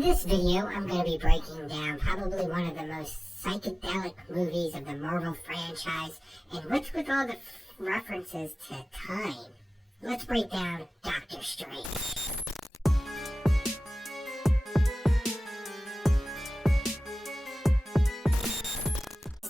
In this video, I'm going to be breaking down probably one of the most psychedelic movies of the Marvel franchise, and what's with all the references to time? Let's break down Doctor Strange.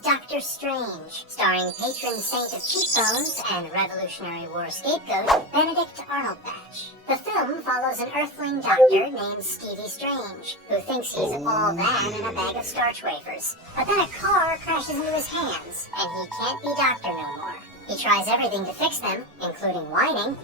Doctor Strange, starring patron saint of cheekbones and Revolutionary War scapegoat, Benedict Arnoldbatch. The film follows an Earthling doctor named Stevie Strange, who thinks he's all that in a bag of starch wafers. But then a car crashes into his hands, and he can't be doctor no more. He tries everything to fix them, including whining,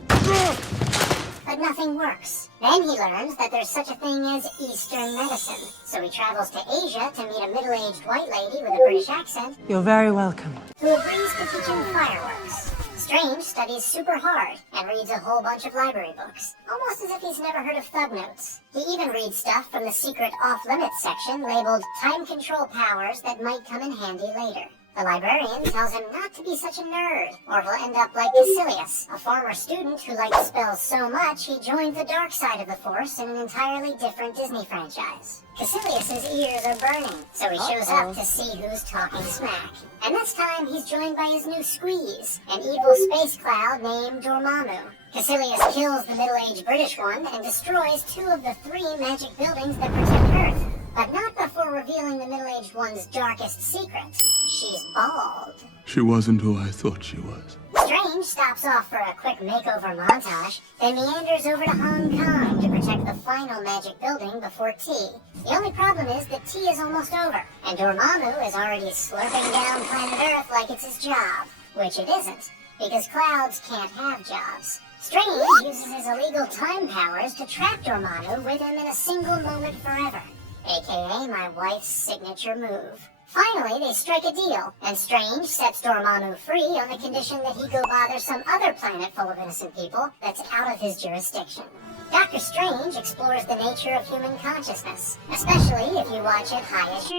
but nothing works. Then he learns that there's such a thing as Eastern medicine. So he travels to Asia to meet a middle-aged white lady with a British accent. You're very welcome. Who agrees to teach him fireworks. Strange studies super hard and reads a whole bunch of library books, almost as if he's never heard of thug notes. He even reads stuff from the secret off-limits section labeled time control powers that might come in handy later. The librarian tells him not to be such a nerd, or he'll end up like Caecilius, a former student who liked spells so much he joined the dark side of the Force in an entirely different Disney franchise. Caecilius's ears are burning, so he shows up to see who's talking smack. And this time he's joined by his new squeeze, an evil space cloud named Dormammu. Caecilius kills the middle-aged British one and destroys 2 of the 3 magic buildings that protect Earth. But not before revealing the middle-aged one's darkest secret. She's bald. She wasn't who I thought she was. Strange stops off for a quick makeover montage, then meanders over to Hong Kong to protect the final magic building before tea. The only problem is that tea is almost over, and Dormammu is already slurping down planet Earth like it's his job. Which it isn't, because clouds can't have jobs. Strange uses his illegal time powers to trap Dormammu with him in a single moment forever. AKA my wife's signature move. Finally, they strike a deal, and Strange sets Dormammu free on the condition that he go bother some other planet full of innocent people that's out of his jurisdiction. Doctor Strange explores the nature of human consciousness, especially if you watch it high-ish.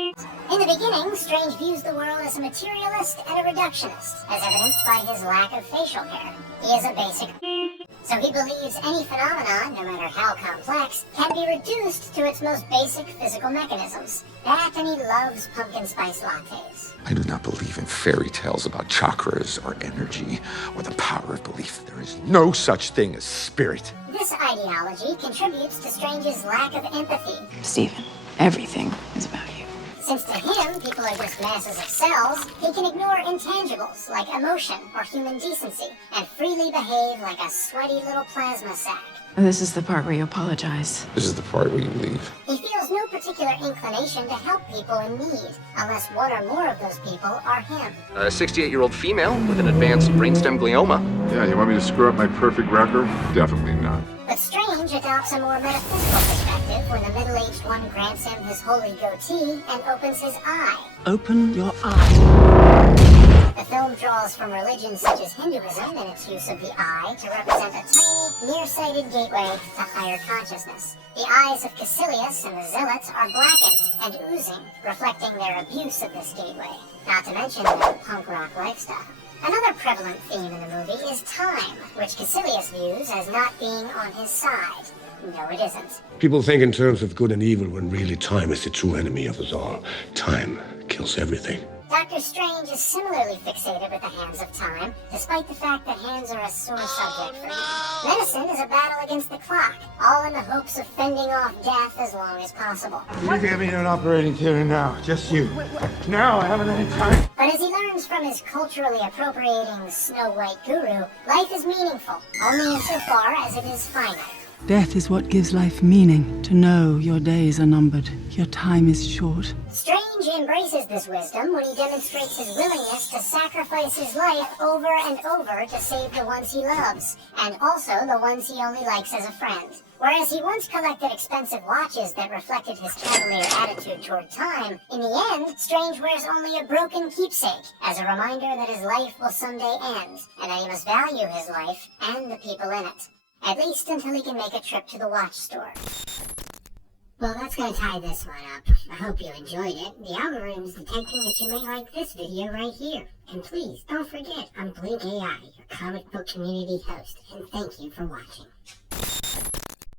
In the beginning, Strange views the world as a materialist and a reductionist, as evidenced by his lack of facial hair. He is a basic so he believes any phenomenon, no matter how complex, can be reduced to its most basic physical mechanisms. That, and he loves pumpkin spice lattes. I do not believe in fairy tales about chakras or energy or the power of belief. There is no such thing as spirit. This ideology contributes to Strange's lack of empathy. Stephen, everything is about you. Since to him, people are just masses of cells, he can ignore intangibles like emotion or human decency and freely behave like a sweaty little plasma sack. This is the part where you apologize. This is the part where you leave. He feels no particular inclination to help people in need, unless one or more of those people are him. A 68-year-old female with an advanced brainstem glioma. Yeah, you want me to screw up my perfect record? Definitely not. But Strange adopts a more metaphysical perspective when the middle-aged one grants him his holy goatee and opens his eye. Open your eye. The film draws from religions such as Hinduism in its use of the eye to represent a tiny, nearsighted gateway to higher consciousness. The eyes of Caecilius and the Zealots are blackened and oozing, reflecting their abuse of this gateway, not to mention their punk rock lifestyle. Another prevalent theme in the movie is time, which Caecilius views as not being on his side. No, it isn't. People think in terms of good and evil when really time is the true enemy of us all. Time kills everything. Doctor Strange is similarly fixated with the hands of time, despite the fact that hands are a sore subject for him. Medicine is a battle against the clock, all in the hopes of fending off death as long as possible. You get me to an operating theater now, just you. Now, I haven't any time. But as he learns from his culturally appropriating Snow White guru, life is meaningful, only insofar as it is finite. Death is what gives life meaning. To know your days are numbered, your time is short. Strange embraces this wisdom when he demonstrates his willingness to sacrifice his life over and over to save the ones he loves, and also the ones he only likes as a friend. Whereas he once collected expensive watches that reflected his cavalier attitude toward time, in the end, Strange wears only a broken keepsake as a reminder that his life will someday end, and that he must value his life and the people in it. At least until he can make a trip to the watch store. Well, that's going to tie this one up. I hope you enjoyed it. The algorithm's detecting that you may like this video right here. And please, don't forget, I'm JINK A.I, your comic book community host, and thank you for watching.